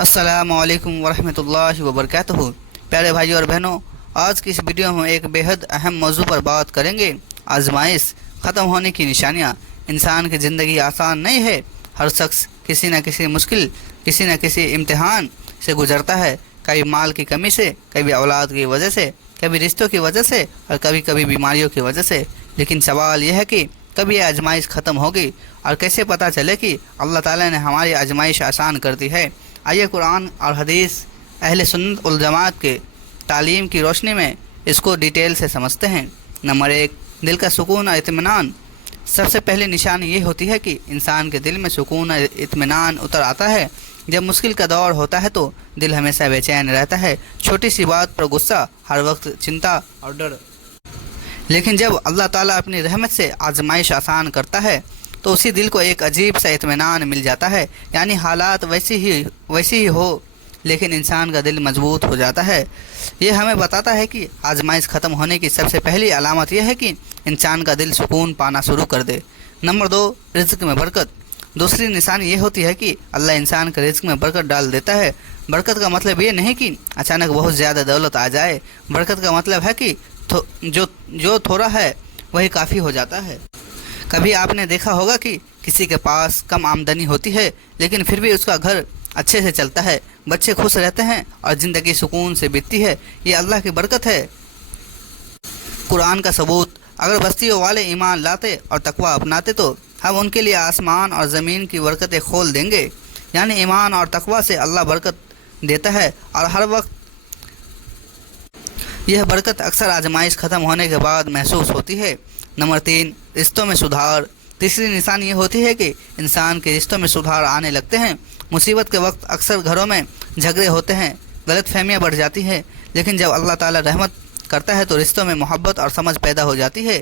السلام علیکم ورحمۃ اللہ وبرکاتہ۔ پیارے بھائیوں اور بہنوں، آج کی اس ویڈیو میں ایک بیحد اہم موضوع پر بات کریں گے۔ آزمائش ختم ہونے کی نشانیاں۔ انسان کی زندگی آسان نہیں ہے۔ ہر شخص کسی نہ کسی مشکل، کسی نہ کسی امتحان سے گزرتا ہے۔ کبھی مال کی کمی سے، کبھی اولاد کی وجہ سے، کبھی رشتوں کی وجہ سے اور کبھی کبھی بیماریوں کی وجہ سے۔ لیکن سوال یہ ہے کہ کب یہ آزمائش ختم ہوگی اور کیسے پتہ چلے کہ اللہ تعالیٰ نے ہماری آزمائش آسان کر دی ہے۔ آئیے قرآن اور حدیث اہل سنت والجماعت کے تعلیم کی روشنی میں اس کو ڈیٹیل سے سمجھتے ہیں۔ نمبر 1، دل کا سکون اور اطمینان۔ سب سے پہلی نشانی یہ ہوتی ہے کہ انسان کے دل میں سکون اور اطمینان اتر آتا ہے۔ جب مشکل کا دور ہوتا ہے تو دل ہمیشہ بے چین رہتا ہے، چھوٹی سی بات پر غصہ، ہر وقت چنتا اور ڈر۔ لیکن جب اللہ تعالیٰ اپنی رحمت سے آزمائش آسان کرتا ہے تو اسی دل کو ایک عجیب سا اطمینان مل جاتا ہے، یعنی حالات ویسی ہی ہو لیکن انسان کا دل مضبوط ہو جاتا ہے۔ یہ ہمیں بتاتا ہے کہ آزمائش ختم ہونے کی سب سے پہلی علامت یہ ہے کہ انسان کا دل سکون پانا شروع کر دے۔ نمبر 2، رزق میں برکت۔ دوسری نشانی یہ ہوتی ہے کہ اللہ انسان کے رزق میں برکت ڈال دیتا ہے۔ برکت کا مطلب یہ نہیں کہ اچانک بہت زیادہ دولت آ جائے۔ برکت کا مطلب ہے کہ جو تھوڑا ہے وہی کافی ہو جاتا ہے۔ کبھی آپ نے دیکھا ہوگا کہ کسی کے پاس کم آمدنی ہوتی ہے لیکن پھر بھی اس کا گھر اچھے سے چلتا ہے، بچے خوش رہتے ہیں اور زندگی سکون سے بیتتی ہے۔ یہ اللہ کی برکت ہے۔ قرآن کا ثبوت۔ اگر بستیوں والے ایمان لاتے اور تقوی اپناتے تو ہم ان کے لیے آسمان اور زمین کی برکتیں کھول دیں گے۔ یعنی ایمان اور تقوی سے اللہ برکت دیتا ہے اور ہر وقت یہ برکت اکثر آزمائش ختم ہونے کے بعد محسوس ہوتی ہے۔ نمبر 3، رشتوں میں سدھار۔ تیسری نشانی یہ ہوتی ہے کہ انسان کے رشتوں میں سدھار آنے لگتے ہیں۔ مصیبت کے وقت اکثر گھروں میں جھگڑے ہوتے ہیں، غلط فہمیاں بڑھ جاتی ہیں، لیکن جب اللہ تعالیٰ رحمت کرتا ہے تو رشتوں میں محبت اور سمجھ پیدا ہو جاتی ہے۔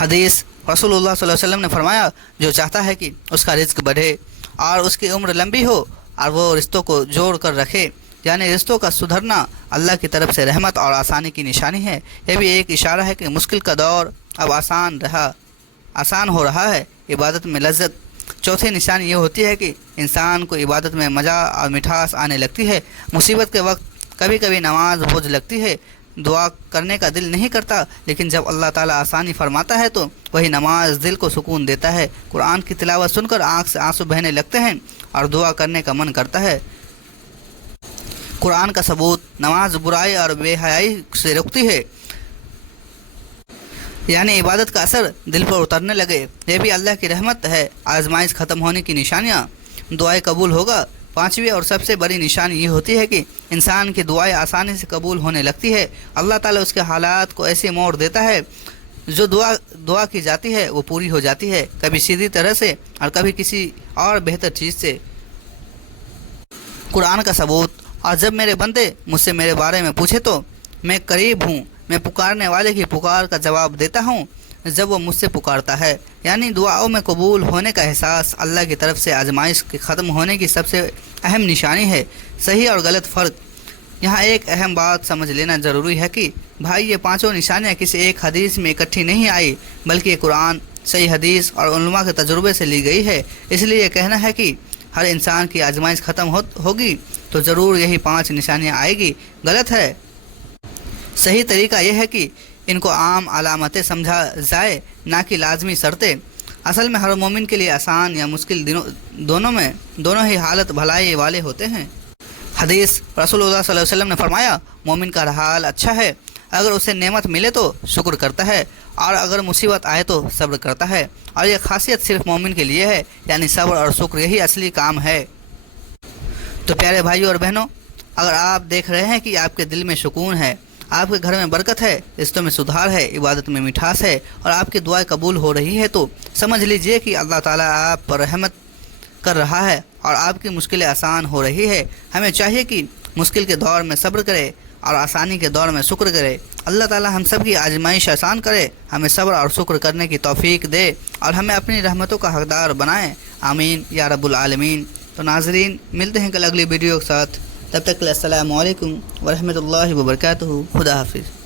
حدیث، رسول اللہ صلی اللہ علیہ وسلم نے فرمایا، جو چاہتا ہے کہ اس کا رزق بڑھے اور اس کی عمر لمبی ہو اور وہ رشتوں کو جوڑ کر رکھے، یعنی رشتوں کا سدھرنا اللہ کی طرف سے رحمت اور آسانی کی نشانی ہے۔ یہ بھی ایک اشارہ ہے کہ مشکل کا دور اب آسان ہو رہا ہے۔ عبادت میں لذت۔ چوتھی نشانی یہ ہوتی ہے کہ انسان کو عبادت میں مزہ اور مٹھاس آنے لگتی ہے۔ مصیبت کے وقت کبھی کبھی نماز بوجھ لگتی ہے، دعا کرنے کا دل نہیں کرتا، لیکن جب اللہ تعالیٰ آسانی فرماتا ہے تو وہی نماز دل کو سکون دیتا ہے۔ قرآن کی تلاوت سن کر آنکھ سے آنسو بہنے لگتے ہیں اور دعا کرنے کا من کرتا ہے۔ قرآن کا ثبوت۔ نماز برائی اور بے حیائی سے روکتی ہے، یعنی عبادت کا اثر دل پر اترنے لگے۔ یہ بھی اللہ کی رحمت ہے۔ آزمائش ختم ہونے کی نشانیاں۔ دعائیں قبول ہوگا۔ پانچویں اور سب سے بڑی نشانی یہ ہوتی ہے کہ انسان کی دعائیں آسانی سے قبول ہونے لگتی ہے۔ اللہ تعالیٰ اس کے حالات کو ایسے موڑ دیتا ہے، جو دعا کی جاتی ہے وہ پوری ہو جاتی ہے، کبھی سیدھی طرح سے اور کبھی کسی اور بہتر چیز سے۔ قرآن کا ثبوت۔ اور جب میرے بندے مجھ سے میرے بارے میں پوچھے تو میں قریب ہوں، میں پکارنے والے کی پکار کا جواب دیتا ہوں جب وہ مجھ سے پکارتا ہے۔ یعنی دعاؤں میں قبول ہونے کا احساس اللہ کی طرف سے آزمائش کے ختم ہونے کی سب سے اہم نشانی ہے۔ صحیح اور غلط فرق۔ یہاں ایک اہم بات سمجھ لینا ضروری ہے کہ بھائی، یہ پانچوں نشانیاں کسی ایک حدیث میں اکٹھی نہیں آئی، بلکہ یہ قرآن، صحیح حدیث اور علماء کے تجربے سے لی گئی ہے۔ اس لیے یہ کہنا ہے کہ ہر انسان کی آزمائش ختم ہوگی تو ضرور یہی 5 نشانیاں آئے گی، غلط ہے۔ صحیح طریقہ یہ ہے کہ ان کو عام علامتیں سمجھا جائے، نہ کہ لازمی شرطیں۔ اصل میں ہر مومن کے لیے آسان یا مشکل دونوں ہی حالت بھلائی والے ہوتے ہیں۔ حدیث، رسول اللہ صلی اللہ علیہ وسلم نے فرمایا، مومن کا حال اچھا ہے، اگر اسے نعمت ملے تو شکر کرتا ہے اور اگر مصیبت آئے تو صبر کرتا ہے، اور یہ خاصیت صرف مومن کے لیے ہے، یعنی صبر اور شکر یہی اصلی کام ہے۔ تو پیارے بھائیوں اور بہنوں، اگر آپ دیکھ رہے ہیں کہ آپ کے دل میں سکون ہے، آپ کے گھر میں برکت ہے، رشتوں میں سدھار ہے، عبادت میں مٹھاس ہے اور آپ کی دعائیں قبول ہو رہی ہے، تو سمجھ لیجئے کہ اللہ تعالیٰ آپ پر رحمت کر رہا ہے اور آپ کی مشکلیں آسان ہو رہی ہے۔ ہمیں چاہیے کہ مشکل کے دور میں صبر کرے اور آسانی کے دور میں شکر کرے۔ اللہ تعالیٰ ہم سب کی آزمائش آسان کرے، ہمیں صبر اور شکر کرنے کی توفیق دے اور ہمیں اپنی رحمتوں کا حقدار بنائے۔ آمین یا رب العالمین۔ تو ناظرین، ملتے ہیں کل اگلی ویڈیو کے ساتھ، تب تک کے لیے السلام علیکم ورحمۃ اللہ وبرکاتہ۔ خدا حافظ۔